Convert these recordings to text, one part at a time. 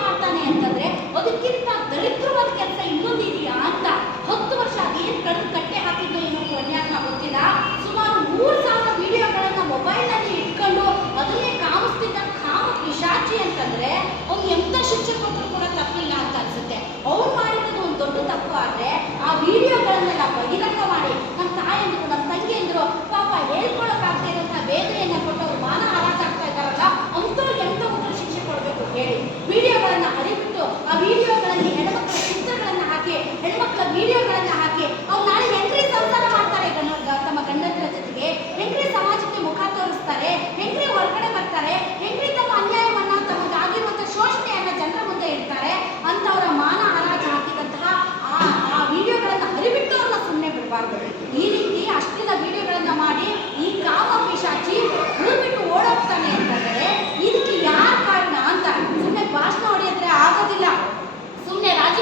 mata, né?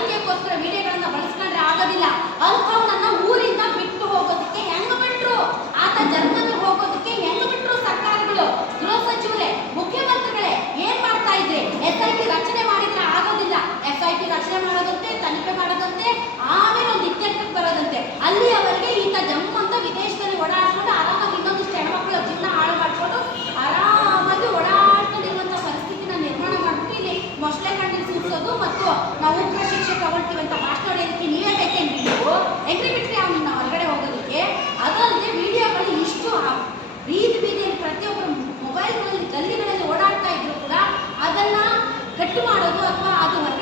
de ter 他爸就很